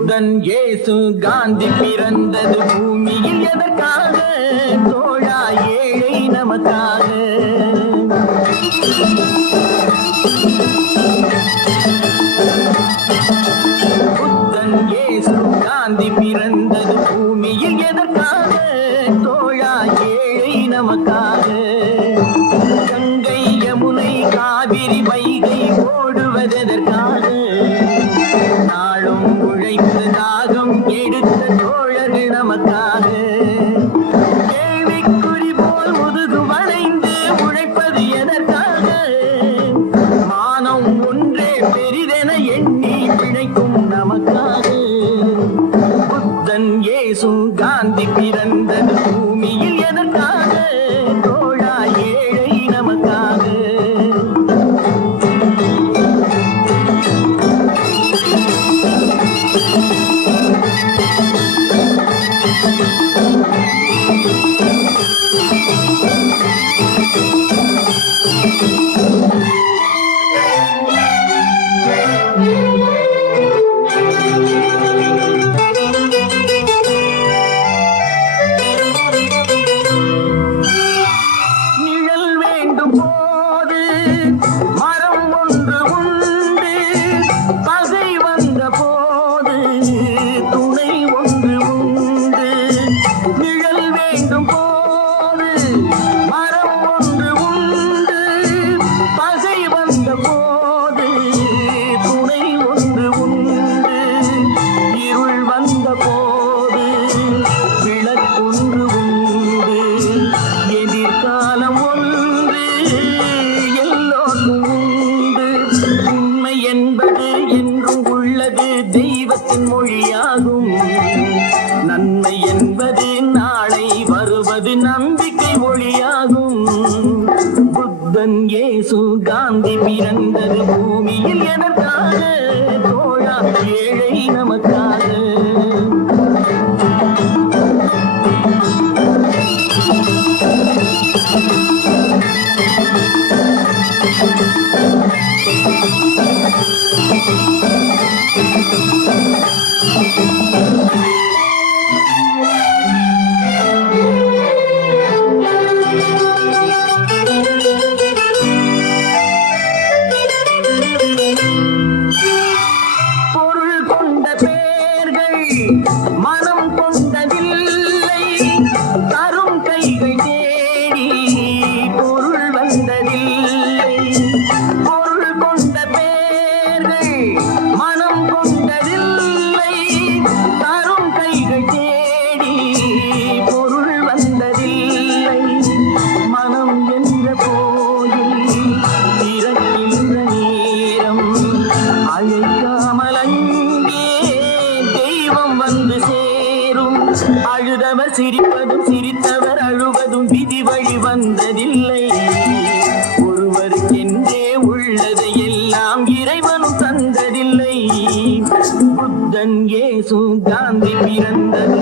புத்தன் இயேசு காந்தி பிறந்தது பூமியில் எதற்காக? தோழா ஏழை நமக்காக. புத்தன் இயேசு காந்தி பிறந்தது பூமியில் எதற்காக? தோழா ஏழை நமக்காக. கங்கை யமுனை காவிரி வைகை ஓடுவதற்காக? நாளும் உழைத்து தாகம் எடுத்த தோழர்கள் நமக்காக. கேள்விக்குறி போல் முதுகு வளைந்து உழைப்பது எதற்காக? மானம் ஒன்றே பெரிதென எண்ணி பிழைக்கும் நமக்காக. புத்தன் இயேசு காந்தி பிறந்தது பூமியில் எதற்காக? தோழா ஏழை நமக்காக. நிழல் வேண்டும் போது மரம் ஒன்று உண்டு. பகை வந்த போது துணை ஒன்று உண்டு. நிழல் வேண்டும் போது மரம் ஒன்று உண்டு. பகை வந்த போது துணை ஒன்று உண்டு. இருள் வந்த போது விளக்கொன்று உண்டு. எதிர்காலம் ஒன்று எல்லோருக்கும் உண்டு. உண்மை என்பது என்றும் உள்ளது தெய்வத்தின் மொழியாகும். நன்மை என்பது நாளை வருவது நம்பிக்கை மொழியாகும். புத்தன் இயேசு காந்தி பிறந்தது பூமியில் எதற்காக? தோழா ஏழை நமக்காக. பொருள் கொண்ட பேர்கள் மனம் கொண்டதில்லை. தரும் கைகள் தேடி பொருள் வந்ததில்லை. பொருள் கொண்ட பேர்கள் மனம் கொண்டதில்லை. தரும் கைகள் தேடி பொருள் வந்ததில்லை. மனம் என்ற கோயில் திறக்கின்ற நேரம் அழைக்காமல் அங்கே தெய்வம் வந்து சேரும். அழுதவர் சிரிப்பதும் சிரித்தவர் அழுவதும் விதி வழி வந்ததில்லை. ஒருவருக்கென்றே உள்ளதை எல்லாம் இறைவனும் தந்ததில்லை. புத்தன் இயேசு காந்தி பிறந்தது